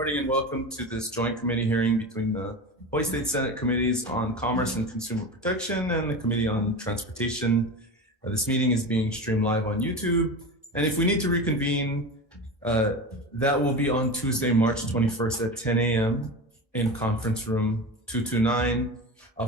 Morning and welcome to this joint committee hearing between the Hawaii State Senate Committees on Commerce and Consumer Protection and the Committee on Transportation. This meeting is being streamed live on YouTube, and if we need to reconvene, that will be on Tuesday, March 21st at 10 a.m. in conference room 229.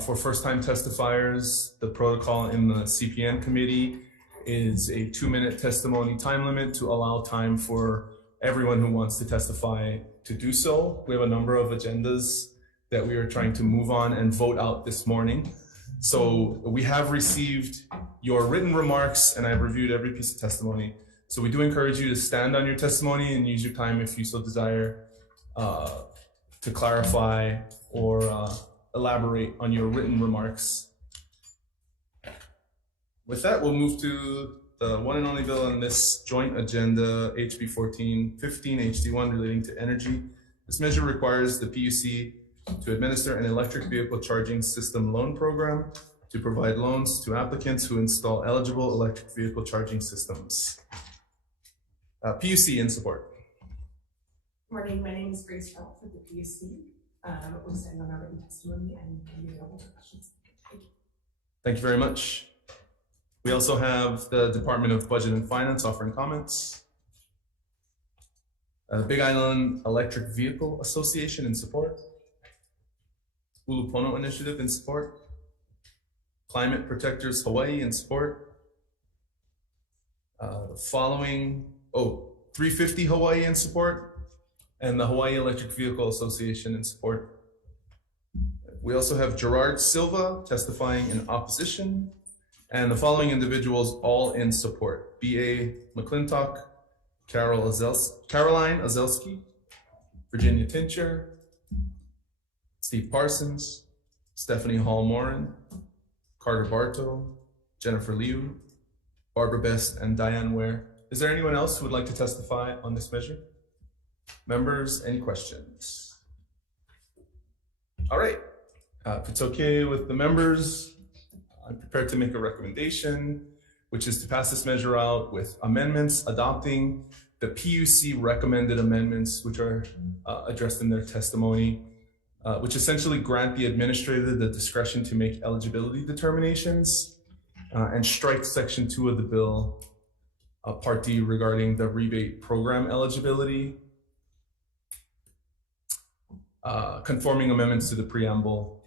For first-time testifiers, the protocol in the CPN committee is a 2-minute testimony time limit to allow time for everyone who wants to testify to do so. We have a number of agendas that we are trying to move on and vote out this morning. So we have received your written remarks and I've reviewed every piece of testimony. So we do encourage you to stand on your testimony and use your time if you so desire to clarify or elaborate on your written remarks. With that, we'll move to the one and only bill on this joint agenda, HB 1415 HD1 relating to energy. This measure requires the PUC to administer an electric vehicle charging system loan program to provide loans to applicants who install eligible electric vehicle charging systems. PUC in support. Morning, my name is Grace Felt with the PUC. We'll stand on our written testimony and can be available for questions. Thank you. Thank you very much. We also have the Department of Budget and Finance offering comments. Big Island Electric Vehicle Association in support. Ulupono Initiative in support. Climate Protectors Hawaii in support. The following, 350 Hawaii in support, and the Hawaii Electric Vehicle Association in support. We also have Gerard Silva testifying in opposition, and the following individuals all in support: B.A. McClintock, Caroline Azelski, Virginia Tincher, Steve Parsons, Stephanie Hall-Morin, Carter Bartow, Jennifer Liu, Barbara Best, and Diane Ware. Is there anyone else who would like to testify on this measure? Members, any questions? All right, if it's okay with the members, I'm prepared to make a recommendation, which is to pass this measure out with amendments adopting the PUC recommended amendments, which are addressed in their testimony, which essentially grant the administrator the discretion to make eligibility determinations and strike Section 2 of the bill, Part D, regarding the rebate program eligibility, conforming amendments to the preamble,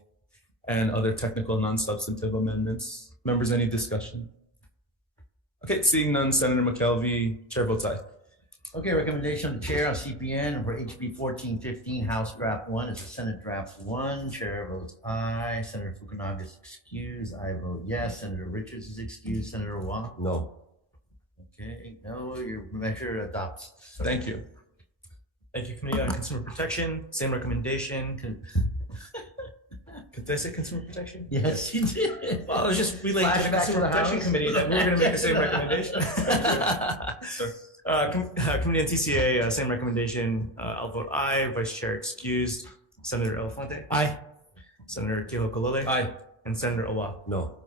and other technical non-substantive amendments. Members, any discussion? Okay, seeing none, Senator McKelvey, chair votes aye. Okay, recommendation of the chair on CPN for HB 1415, House Draft 1 is the Senate Draft 1. Chair votes aye. Senator Fukunaga is excused. I vote yes. Senator Richards is excused. Senator Wah? No. Okay, no, your measure adopts. Thank you. Thank you, Committee on Consumer Protection. Same recommendation. Did I say Consumer Protection? Yes, you did. Well, I was just relaying to the Consumer Protection Committee that we were going to make the same recommendation. Committee on TCA, same recommendation. I'll vote aye. Vice Chair excused. Senator Elefante? Aye. Senator Kehoe-Kalole? Aye. And Senator Owa? No.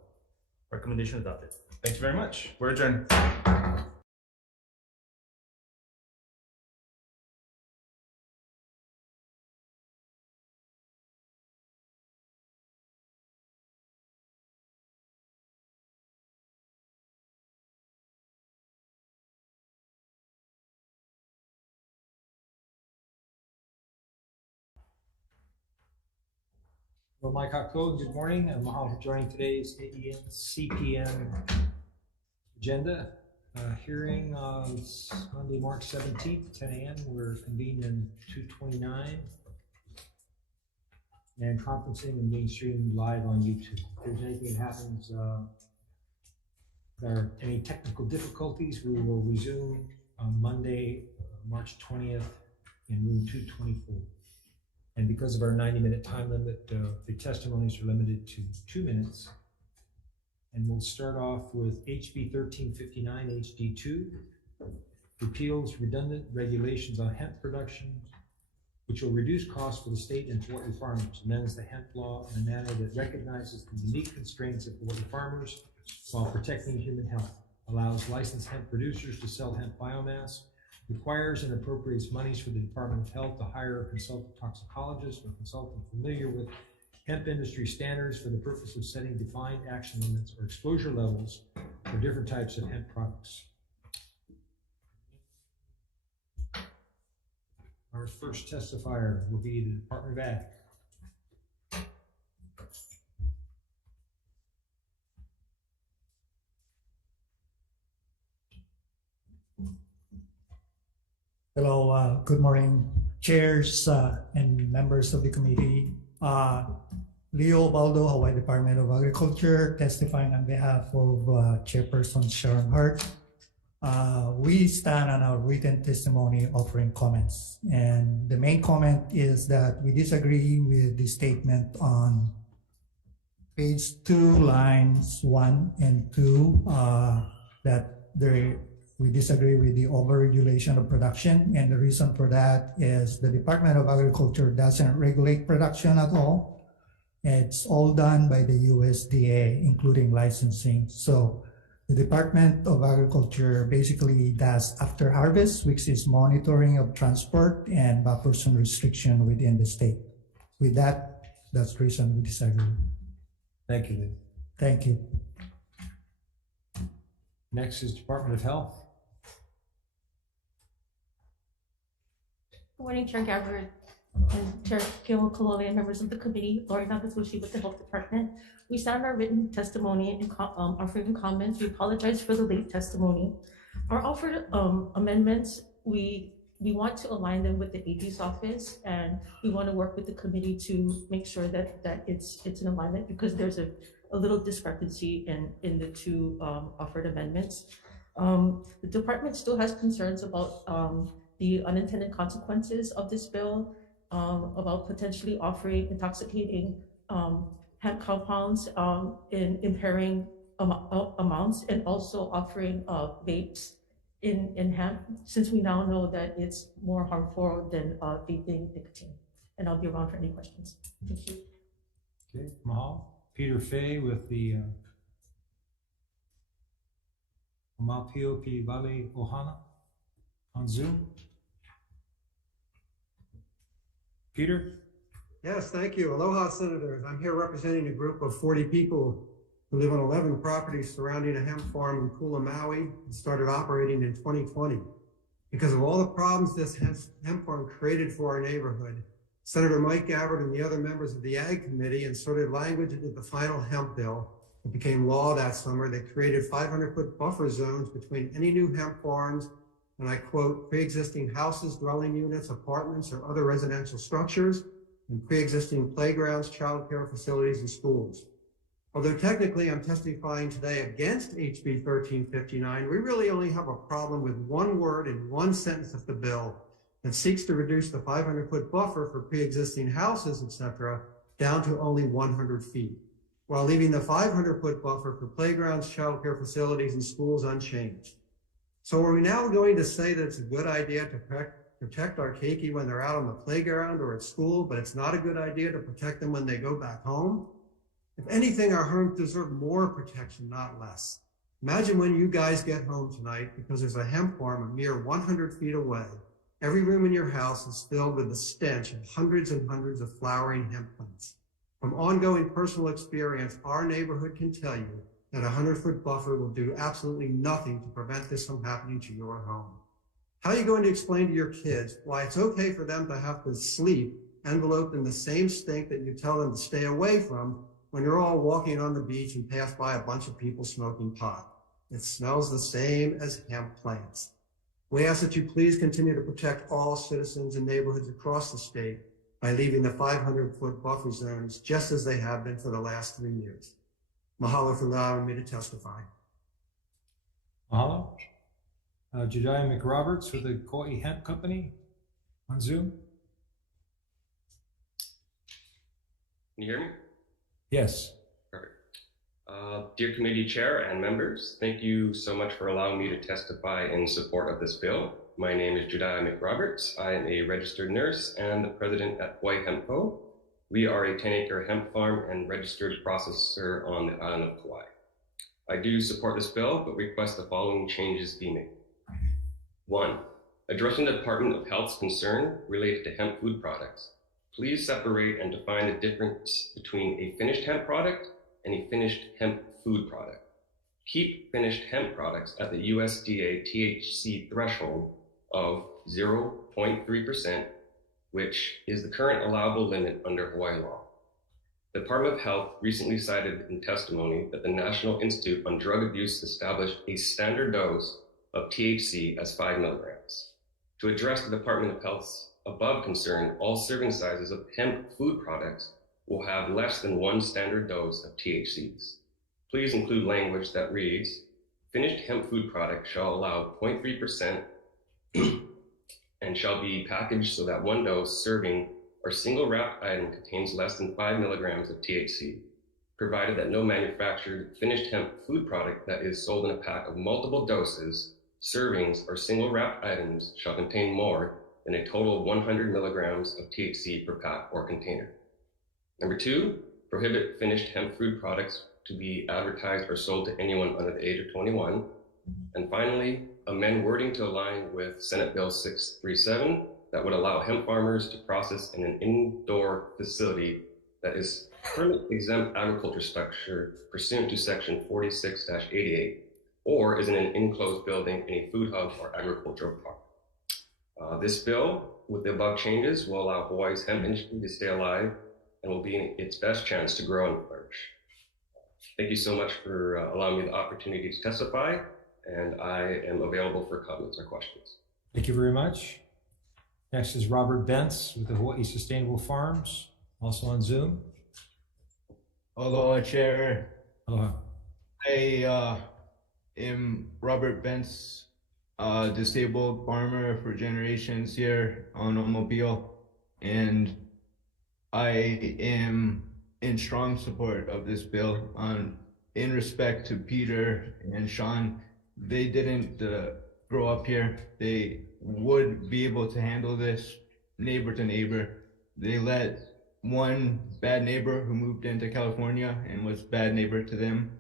Recommendation adopted. Thank you very much. We're adjourned. Well, Mike Hako, good morning. I'm Mahalo for joining today's AEN CPN agenda. Hearing on Monday, March 17th, 10 a.m. We're convened in 229 and conferencing and being streamed live on YouTube. If there's anything that happens, there are any technical difficulties, we will resume on Monday, March 20th in room 224. And because of our 90-minute time limit, the testimonies are limited to 2 minutes. And we'll start off with HB 1359 HD2, repeals redundant regulations on hemp production, which will reduce costs for the state and Hawaii farmers, amends the hemp law in a manner that recognizes the unique constraints of Hawaii farmers while protecting human health, allows licensed hemp producers to sell hemp biomass, requires and appropriates monies for the Department of Health to hire a consultant toxicologist or consultant familiar with hemp industry standards for the purpose of setting defined action limits or exposure levels for different types of hemp products. Our first testifier will be the Department of Ag. Hello, good morning, chairs and members of the committee. Leo Baldo, Hawaii Department of Agriculture, testifying on behalf of Chairperson Sharon Hart. We stand on our written testimony offering comments. And the main comment is that we disagree with the statement on page 2, lines 1 and 2, that we disagree with the overregulation of production, and the reason for that is the Department of Agriculture doesn't regulate production at all. It's all done by the USDA, including licensing. So the Department of Agriculture basically does after harvest, which is monitoring of transport and buffers and restriction within the state. With that, that's the reason we disagree. Thank you, Lou. Thank you. Next is Department of Health. Good morning, Chair Gabbard and Chair Gil Kalole and members of the committee. Lori Nakatsushi with the Health Department. We stand on our written testimony and offering comments. We apologize for the late testimony. Our offered amendments, we want to align them with the AG's office, and we want to work with the committee to make sure that it's in alignment, because there's a little discrepancy in the two offered amendments. The department still has concerns about the unintended consequences of this bill, about potentially offering intoxicating hemp compounds in impairing amounts, and also offering vapes in hemp, since we now know that it's more harmful than vaping nicotine. And I'll be around for any questions. Thank you. Okay, Mahal. Peter Fay with the Omapio Pi Vale Ohana on Zoom. Peter? Yes, thank you. Aloha, Senators. I'm here representing a group of 40 people who live on 11 properties surrounding a hemp farm in Kula, Maui, and started operating in 2020. Because of all the problems this hemp farm created for our neighborhood, Senator Mike Gabbard and the other members of the Ag Committee inserted language into the final hemp bill that became law that summer that created 500-foot buffer zones between any new hemp farms, and I quote, pre-existing houses, dwelling units, apartments, or other residential structures, and pre-existing playgrounds, childcare facilities, and schools. Although technically I'm testifying today against HB 1359, we really only have a problem with one word in one sentence of the bill that seeks to reduce the 500-foot buffer for pre-existing houses, etc., down to only 100 feet, while leaving the 500-foot buffer for playgrounds, childcare facilities, and schools unchanged. So are we now going to say that it's a good idea to protect our keiki when they're out on the playground or at school, but it's not a good idea to protect them when they go back home? If anything, our homes deserve more protection, not less. Imagine when you guys get home tonight, because there's a hemp farm a mere 100 feet away. Every room in your house is filled with the stench of hundreds and hundreds of flowering hemp plants. From ongoing personal experience, our neighborhood can tell you that a 100-foot buffer will do absolutely nothing to prevent this from happening to your home. How are you going to explain to your kids why it's okay for them to have to sleep enveloped in the same stink that you tell them to stay away from when you're all walking on the beach and pass by a bunch of people smoking pot? It smells the same as hemp plants. We ask that you please continue to protect all citizens and neighborhoods across the state by leaving the 500-foot buffer zones just as they have been for the last 3 years. Mahalo for allowing me to testify. Mahalo. Jediah McRoberts with the Kauai Hemp Company on Zoom. Can you hear me? Yes. Perfect. Dear committee chair and members, thank you so much for allowing me to testify in support of this bill. My name is Jediah McRoberts. I am a registered nurse and the president at Hawaii Hemp Co. We are a 10-acre hemp farm and registered processor on the island of Kauai. I do support this bill, but request the following changes be made. 1, Addressing the Department of Health's concern related to hemp food products, please separate and define the difference between a finished hemp product and a finished hemp food product. Keep finished hemp products at the USDA THC threshold of 0.3%, which is the current allowable limit under Hawaii law. The Department of Health recently cited in testimony that the National Institute on Drug Abuse established a standard dose of THC as 5 milligrams. To address the Department of Health's above concern, all serving sizes of hemp food products will have less than 1 standard dose of THCs. Please include language that reads, finished hemp food product shall allow 0.3% and shall be packaged so that 1 dose serving or single wrapped item contains less than 5 milligrams of THC, provided that no manufactured finished hemp food product that is sold in a pack of multiple doses, servings, or single wrapped items shall contain more than a total of 100 milligrams of THC per pack or container. Number 2, prohibit finished hemp food products to be advertised or sold to anyone under the age of 21. And finally, amend wording to align with Senate Bill 637 that would allow hemp farmers to process in an indoor facility that is permit exempt agriculture structure pursuant to section 46-88, or is in an enclosed building in a food hub or agricultural park. This bill, with the above changes, will allow Hawaii's hemp industry to stay alive and will be in its best chance to grow and flourish. Thank you so much for allowing me the opportunity to testify, and I am available for comments or questions. Thank you very much. Next is Robert Bentz with the Hawaii Sustainable Farms, also on Zoom. Aloha, Chair. Aloha. I am Robert Bentz, disabled farmer for generations here on Mobile, and I am in strong support of this bill. In respect to Peter and Sean, they didn't grow up here. They would be able to handle this neighbor to neighbor. They let one bad neighbor who moved into California and was bad neighbor to them.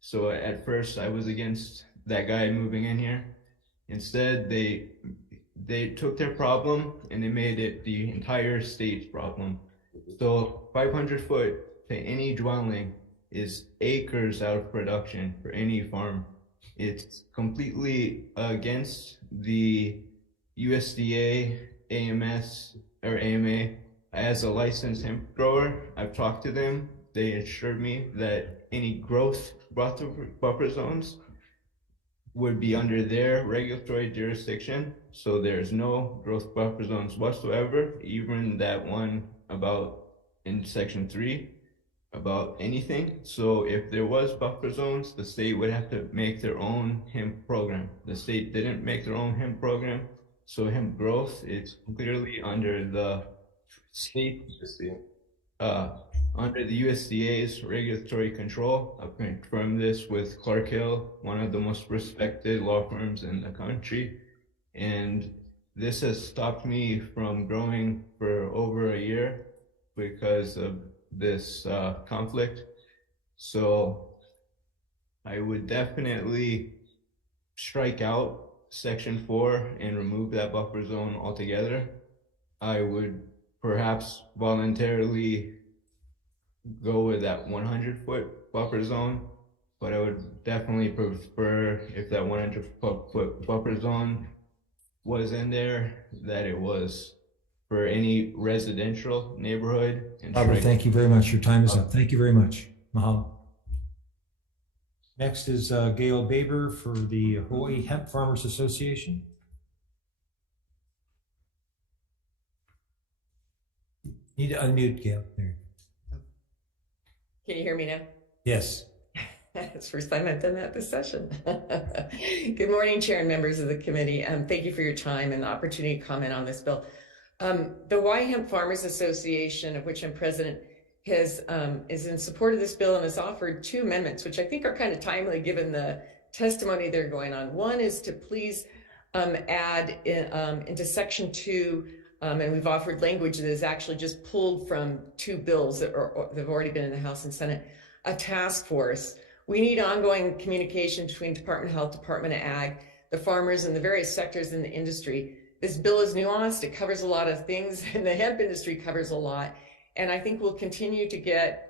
So at first I was against that guy moving in here. Instead, they took their problem and they made it the entire state's problem. So 500 foot to any dwelling is acres out of production for any farm. It's completely against the USDA, AMS, or AMA. As a licensed hemp grower, I've talked to them. They assured me that any growth buffer zones would be under their regulatory jurisdiction. So there's no growth buffer zones whatsoever, even that one about in section 3 about anything. So if there was buffer zones, the state would have to make their own hemp program. The state didn't make their own hemp program. So hemp growth is clearly under the state, under the USDA's regulatory control. I've confirmed this with Clark Hill, one of the most respected law firms in the country. And this has stopped me from growing for over a year because of this conflict. So I would definitely strike out section 4 and remove that buffer zone altogether. I would perhaps voluntarily go with that 100 foot buffer zone, but I would definitely prefer if that 100 foot buffer zone was in there, that it was for any residential neighborhood. And Robert, thank you very much. Your time is up. Thank you very much. Mahalo. Next is Gail Baber for the Hawaii Hemp Farmers Association. Need to unmute, Gail. There. Can you hear me now? Yes. It's the first time I've done that this session. Good morning, Chair and members of the committee. Thank you for your time and the opportunity to comment on this bill. The Hawaii Hemp Farmers Association, of which I'm president, is in support of this bill and has offered 2 amendments, which I think are kind of timely given the testimony that are going on. One is to please add into section 2, and we've offered language that is actually just pulled from 2 bills that have already been in the House and Senate, a task force. We need ongoing communication between Department of Health, Department of Ag, the farmers, and the various sectors in the industry this bill is nuanced. It covers a lot of things, and the hemp industry covers a lot. And I think we'll continue to get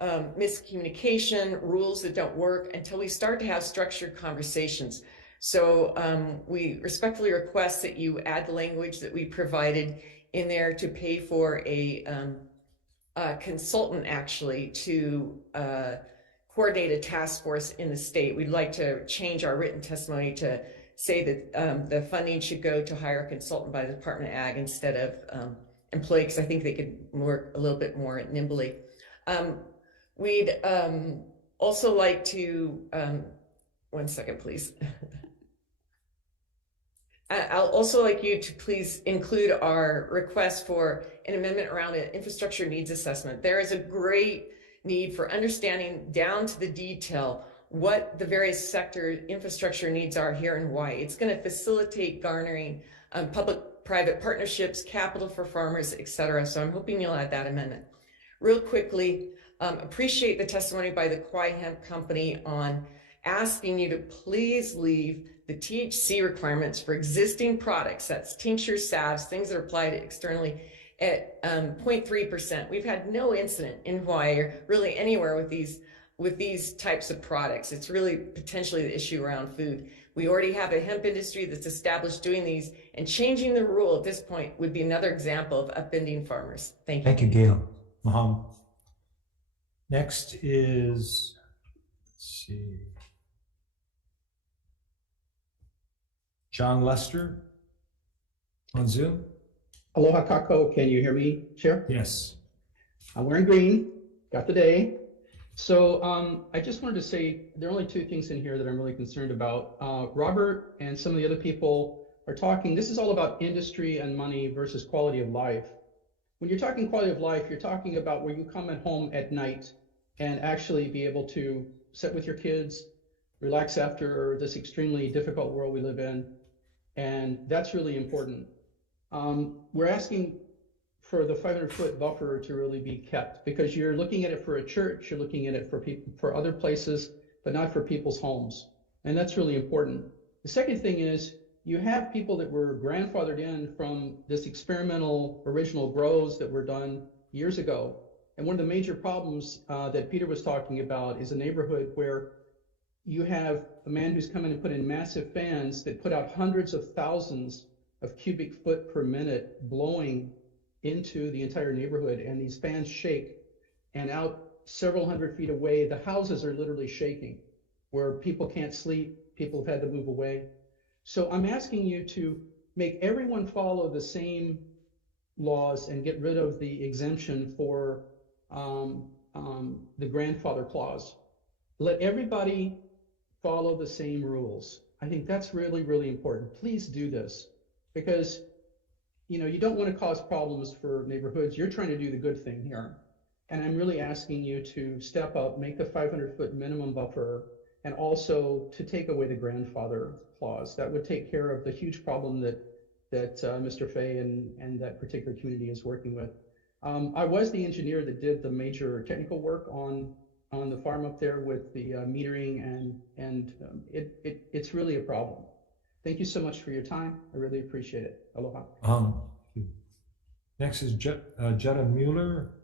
miscommunication, rules that don't work until we start to have structured conversations. So we respectfully request that you add the language that we provided in there to pay for a consultant actually to coordinate a task force in the state. We'd like to change our written testimony to say that the funding should go to hire a consultant by the Department of Ag instead of employee, because I think they could work a little bit more nimbly. We'd also like to, one second, please. I'll also like you to please include our request for an amendment around an infrastructure needs assessment. There is a great need for understanding down to the detail what the various sector infrastructure needs are here in Hawaii. It's going to facilitate garnering public-private partnerships, capital for farmers, etc. So I'm hoping you'll add that amendment. Real quickly, appreciate the testimony by the Kauai Hemp Company on asking you to please leave the THC requirements for existing products, that's tinctures, salves, things that are applied externally, at 0.3%. We've had no incident in Hawaii or really anywhere with these types of products. It's really potentially the issue around food. We already have a hemp industry that's established doing these, and changing the rule at this point would be another example of upending farmers. Thank you. Thank you, Gail. Maham. Next is, let's see, John Lester on Zoom. Aloha kako, can you hear me, Chair? Yes. I'm wearing green, got the day. So I just wanted to say there are only two things in here that I'm really concerned about. Robert and some of the other people are talking, this is all about industry and money versus quality of life. When you're talking quality of life, you're talking about where you come at home at night and actually be able to sit with your kids, relax after this extremely difficult world we live in. And that's really important. We're asking for the 500-foot buffer to really be kept, because you're looking at it for a church, you're looking at it for people, for other places, but not for people's homes. And that's really important. The second thing is you have people that were grandfathered in from this experimental original grows that were done years ago. And one of the major problems that Peter was talking about is a neighborhood where you have a man who's come in and put in massive fans that put out hundreds of thousands of cubic foot per minute blowing into the entire neighborhood, and these fans shake, and out several hundred feet away, the houses are literally shaking, where people can't sleep, people have had to move away. So I'm asking you to make everyone follow the same laws and get rid of the exemption for the grandfather clause. Let everybody follow the same rules. I think that's really, really important. Please do this, because you don't want to cause problems for neighborhoods. You're trying to do the good thing here. And I'm really asking you to step up, make the 500-foot minimum buffer, and also to take away the grandfather clause. That would take care of the huge problem that Mr. Fay and that particular community is working with. I was the engineer that did the major technical work on the farm up there with the metering, and it's really a problem. Thank you so much for your time. I really appreciate it. Aloha. Next is Jetta Mueller.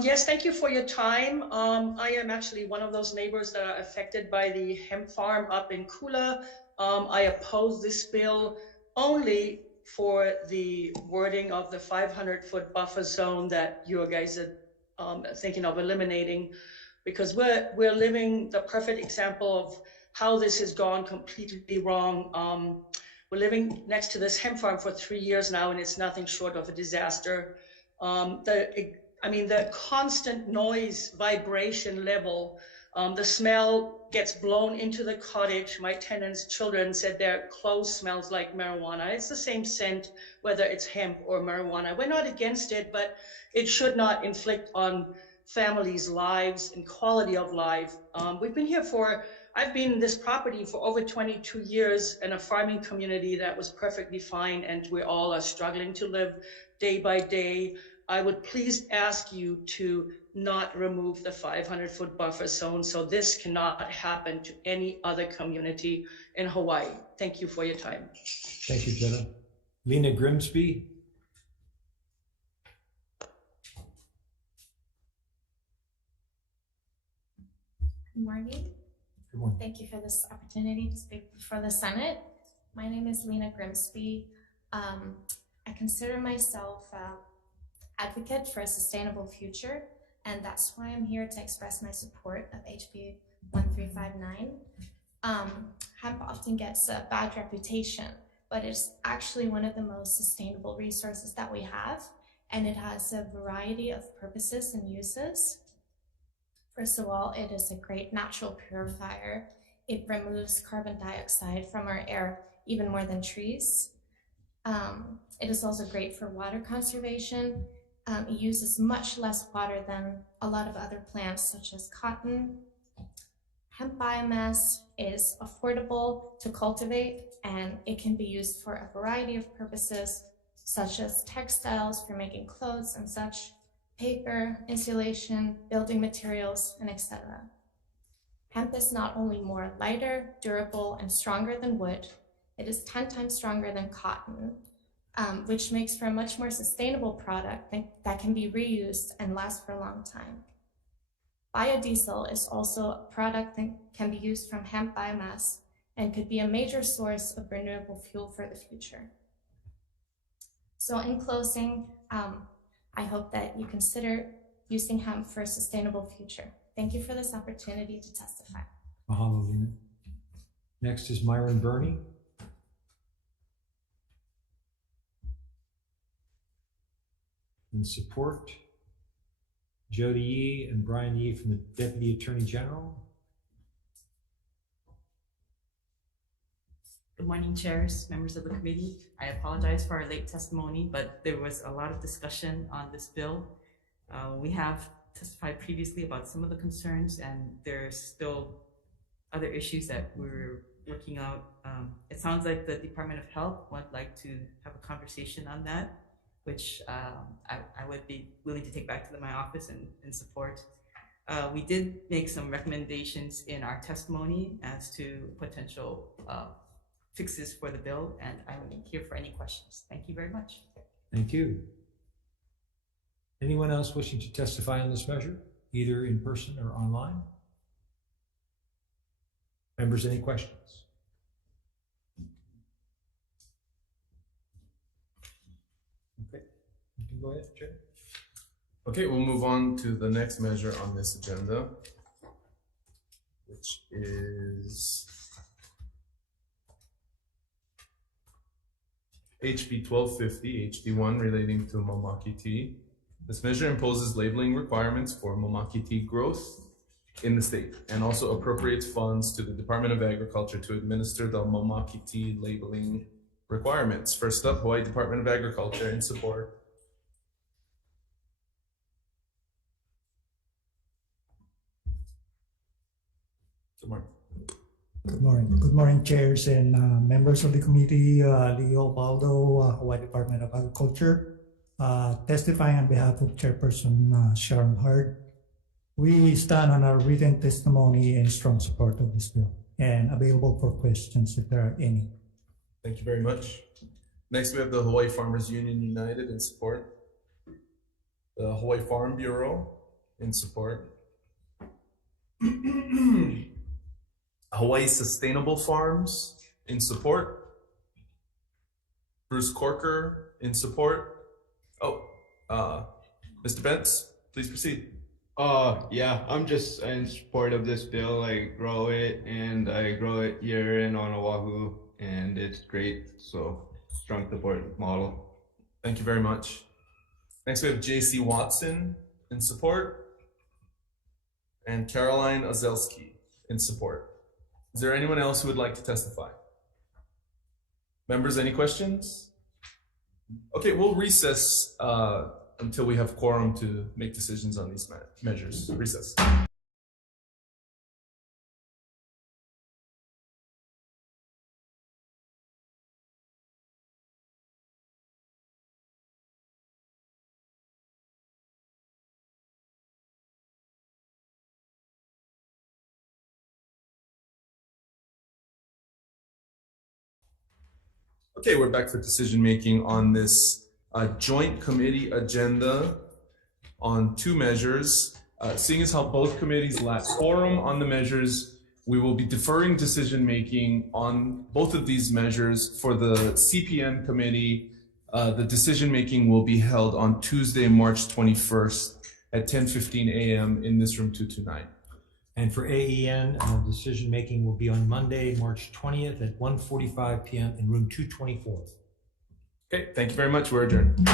Yes, thank you for your time. I am actually one of those neighbors that are affected by the hemp farm up in Kula. I oppose this bill only for the wording of the 500-foot buffer zone that you guys are thinking of eliminating, because we're living the perfect example of how this has gone completely wrong. We're living next to this hemp farm for 3 years now, and it's nothing short of a disaster. The constant noise, vibration level, the smell gets blown into the cottage. My tenants' children said their clothes smells like marijuana. It's the same scent, whether it's hemp or marijuana. We're not against it, but it should not inflict on families' lives and quality of life. I've been in this property for over 22 years in a farming community that was perfectly fine, and we all are struggling to live day by day. I would please ask you to not remove the 500-foot buffer zone so this cannot happen to any other community in Hawaii. Thank you for your time. Thank you, Jenna. Lena Grimsby. Good morning. Good morning. Thank you for this opportunity to speak before the Senate. My name is Lena Grimsby. I consider myself an advocate for a sustainable future, and that's why I'm here to express my support of HB 1359. Hemp often gets a bad reputation, but it's actually one of the most sustainable resources that we have, and it has a variety of purposes and uses. First of all, it is a great natural purifier. It removes carbon dioxide from our air even more than trees. It is also great for water conservation. It uses much less water than a lot of other plants such as cotton. Hemp biomass is affordable to cultivate, and it can be used for a variety of purposes such as textiles for making clothes and such, paper, insulation, building materials, and etc. Hemp is not only more lighter, durable, and stronger than wood, it is 10 times stronger than cotton, which makes for a much more sustainable product that can be reused and last for a long time. Biodiesel is also a product that can be used from hemp biomass and could be a major source of renewable fuel for the future. So in closing, I hope that you consider using hemp for a sustainable future. Thank you for this opportunity to testify. Mahalo, Lena. Next is Myron Burney. In support, Jody Yee and Brian Yee from the Deputy Attorney General. Good morning, chairs, members of the committee. I apologize for our late testimony, but there was a lot of discussion on this bill. We have testified previously about some of the concerns, and there's still other issues that we're working out. It sounds like the Department of Health would like to have a conversation on that, which I would be willing to take back to my office and support. We did make some recommendations in our testimony as to potential fixes for the bill, and I'm here for any questions. Thank you very much. Thank you. Anyone else wishing to testify on this measure, either in person or online? Members, any questions? Okay, you can go ahead, Chair. Okay, we'll move on to the next measure on this agenda, which is HB 1250, HD1 relating to Momaki tea. This measure imposes labeling requirements for Momaki tea growth in the state and also appropriates funds to the Department of Agriculture to administer the Momaki tea labeling requirements. First up, Hawaii Department of Agriculture in support. Good morning. Good morning. Good morning, chairs and members of the committee. Leo Baldo, Hawaii Department of Agriculture, testifying on behalf of Chairperson Sharon Hurd. We stand on our written testimony in strong support of this bill and available for questions if there are any. Thank you very much. Next, we have the Hawaii Farmers Union United in support. The Hawaii Farm Bureau in support. Hawaii Sustainable Farms in support. Bruce Corker in support. Oh, Mr. Bentz, please proceed. Yeah, I'm just in support of this bill. I grow it here in on Oahu, and it's great. So strong support model. Thank you very much. Next, we have J.C. Watson in support and Caroline Ozelski in support. Is there anyone else who would like to testify? Members, any questions? Okay, we'll recess until we have quorum to make decisions on these measures. Recess. Okay, we're back for decision-making on this joint committee agenda on two measures. Seeing as how both committees lack quorum on the measures, we will be deferring decision-making on both of these measures. For the CPN committee, the decision-making will be held on Tuesday, March 21st at 10:15 a.m. in this room 229. And for AEN, decision-making will be on Monday, March 20th at 1:45 p.m. in room 224. Okay, thank you very much. We're adjourned.